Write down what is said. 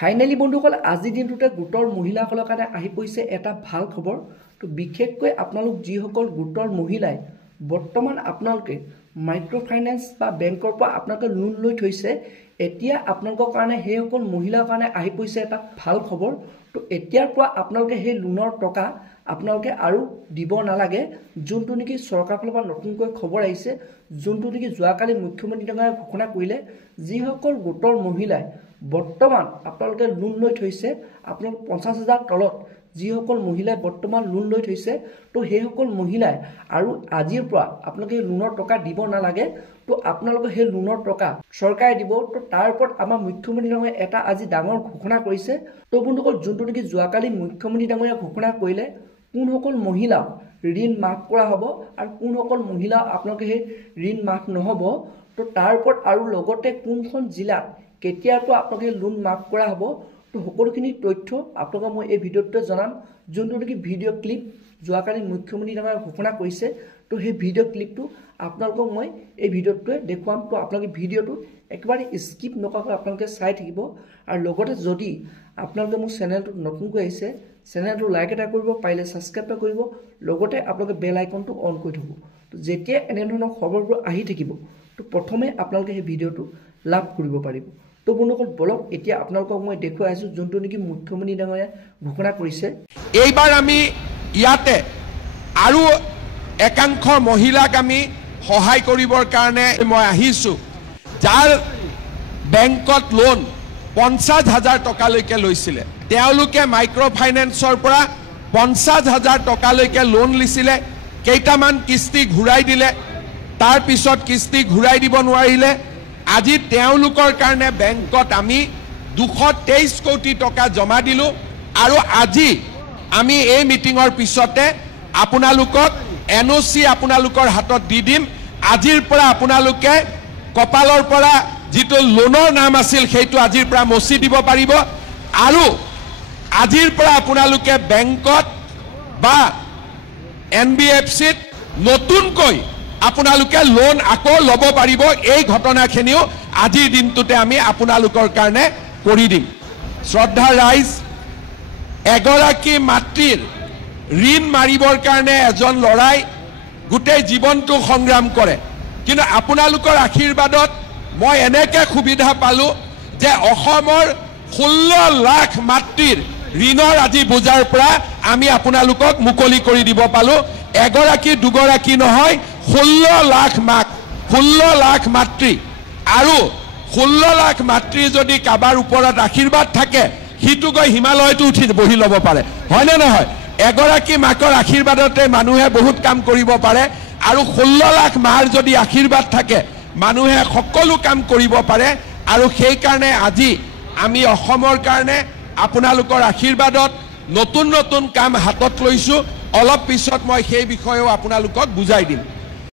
Finally বন্ধুসকল আজি দিনটোতে গোটৰ মহিলাসকলৰ কাৰণে আহি পৰিছে এটা ভাল খবৰ। তো বিশেষকৈ আপোনালোক যিসকল গোটৰ মহিলাই বৰ্তমান আপোনালোকে মাইক্ৰ ফাইনেন্স বা বেংকৰ পৰা আপোনালোকে লোন লৈ থৈছে, এতিয়া আপোনালোকৰ কাৰণে সেইসকল মহিলাৰ কাৰণে আহি পৰিছে এটা ভাল খবৰ। তো এতিয়াৰ পৰা আপোনালোকে সেই লোনৰ টকা আপোনালোকে আৰু দিব নালাগে। যোনটো নেকি চৰকাৰৰ ফালৰ পৰা নতুনকৈ খবৰ আহিছে, যোনটো নেকি যোৱাকালি মুখ্যমন্ত্ৰী ডাঙৰীয়াই ঘোষণা কৰিলে, যিসকল গোটৰ মহিলাই বৰ্তমান আপোনালোকে লোন লৈ থৈছে, আপোনালোক 50,000 তলত যিসকল মহিলাই বৰ্তমান লোন লৈ থৈছে, তো সেইসকল মহিলাই আৰু আজিৰ পৰা আপোনালোকে লোনৰ টকা দিব নালাগে। তো আপোনালোকে সেই লোনৰ টকা চৰকাৰে দিব। তো তাৰ ওপৰত আমাৰ মুখ্যমন্ত্ৰী ডাঙৰীয়াই এটা আজি ডাঙৰ ঘোষণা কৰিছে। তো বন্ধুসকল যোনটো নেকি যোৱাকালি মুখ্যমন্ত্ৰী ডাঙৰীয়াই ঘোষণা কৰিলে, কোনসকল মহিলা ঋণ মাফ কৰা হ'ব আৰু কোনসকল মহিলা আপোনালোকে সেই ঋণ মাফ নহ'ব, তো তাৰ ওপৰত আৰু লগতে কোনখন জিলাত কেতিয়াৰ পৰা আপোনালোকে লোন মাফ কৰা হ'ব, তো সকলোখিনি তথ্য আপোনালোকক মই এই ভিডিঅ'টোতে জনাম। যোনটো নেকি ভিডিঅ' ক্লিপ যোৱাকালি মুখ্যমন্ত্ৰী ডাঙৰীয়াই ঘোষণা কৰিছে, তো সেই ভিডিঅ' ক্লিপটো আপোনালোকক মই এই ভিডিঅ'টোৱে দেখুৱাম। তো আপোনালোকে ভিডিঅ'টো একেবাৰে স্কিপ নকৰাকৈ আপোনালোকে চাই থাকিব। আৰু লগতে যদি আপোনালোকে মোৰ চেনেলটোত নতুনকৈ আহিছে, চেনেলটো লাইক এটা কৰিব, পাৰিলে ছাবস্ক্ৰাইব এটা কৰিব, লগতে আপোনালোকে বেল আইকনটো অন কৰি থ'ব। তো যেতিয়া এনেধৰণৰ খবৰবোৰ আহি থাকিব, তো প্ৰথমে আপোনালোকে সেই ভিডিঅ'টো লাভ কৰিব পাৰিব। তো বন্ধুসকল বলক এতিয়া আপোনালোকক মই দেখুৱাই আছোঁ যোনটো নেকি মুখ্যমন্ত্ৰী ডাঙৰীয়াই ঘোষণা কৰিছে। এইবাৰ আমি ইয়াতে আৰু একাংশ মহিলাক আমি সহায় কৰিবৰ কাৰণে মই আহিছোঁ, যাৰ বেংকত লোন 50,000 টকালৈকে লৈছিলে। তেওঁলোকে মাইক্ৰ ফাইনেন্সৰ পৰা 50,000 টকালৈকে লোন লৈছিলে। কেইটামান কিস্তি ঘূৰাই দিলে, তাৰপিছত কিস্তি ঘূৰাই দিব নোৱাৰিলে। আজি তেওঁলোকৰ কাৰণে বেংকত আমি 223 কোটি টকা জমা দিলোঁ। আৰু আজি আমি এই মিটিঙৰ পিছতে আপোনালোকক NOC আপোনালোকৰ হাতত দি দিম। আজিৰ পৰা আপোনালোকে কপালৰ পৰা যিটো লোনৰ নাম আছিল সেইটো আজিৰ পৰা মচি দিব পাৰিব। আৰু আজিৰ পৰা আপোনালোকে বেংকত বা NBFCত নতুনকৈ আপোনালোকে লোন আকৌ ল'ব পাৰিব। এই ঘটনাখিনিও আজিৰ দিনটোতে আমি আপোনালোকৰ কাৰণে কৰি দিম। শ্ৰদ্ধা ৰাইজ, এগৰাকী মাতৃৰ ঋণ মাৰিবৰ কাৰণে এজন ল'ৰাই গোটেই জীৱনটো সংগ্ৰাম কৰে, কিন্তু আপোনালোকৰ আশীৰ্বাদত মই এনেকৈ সুবিধা পালোঁ যে অসমৰ 16 লাখ মাতৃৰ ঋণৰ আজি বোজাৰ পৰা আমি আপোনালোকক মুকলি কৰি দিব পালোঁ। এগৰাকী দুগৰাকী নহয়, 16 লাখ মাক, 16 লাখ মাতৃ। আৰু 16 লাখ মাতৃৰ যদি কাৰোবাৰ ওপৰত আশীৰ্বাদ থাকে, সিটো গৈ হিমালয়তো উঠি বহি ল'ব পাৰে, হয়নে নহয়? এগৰাকী মাকৰ আশীৰ্বাদতে মানুহে বহুত কাম কৰিব পাৰে। আৰু 16 লাখ মাৰ যদি আশীৰ্বাদ থাকে, মানুহে সকলো কাম কৰিব পাৰে। আৰু সেইকাৰণে আজি আমি অসমৰ কাৰণে আপোনালোকৰ আশীৰ্বাদত নতুন নতুন কাম হাতত লৈছোঁ। অলপ পিছত মই সেই বিষয়েও আপোনালোকক বুজাই দিম।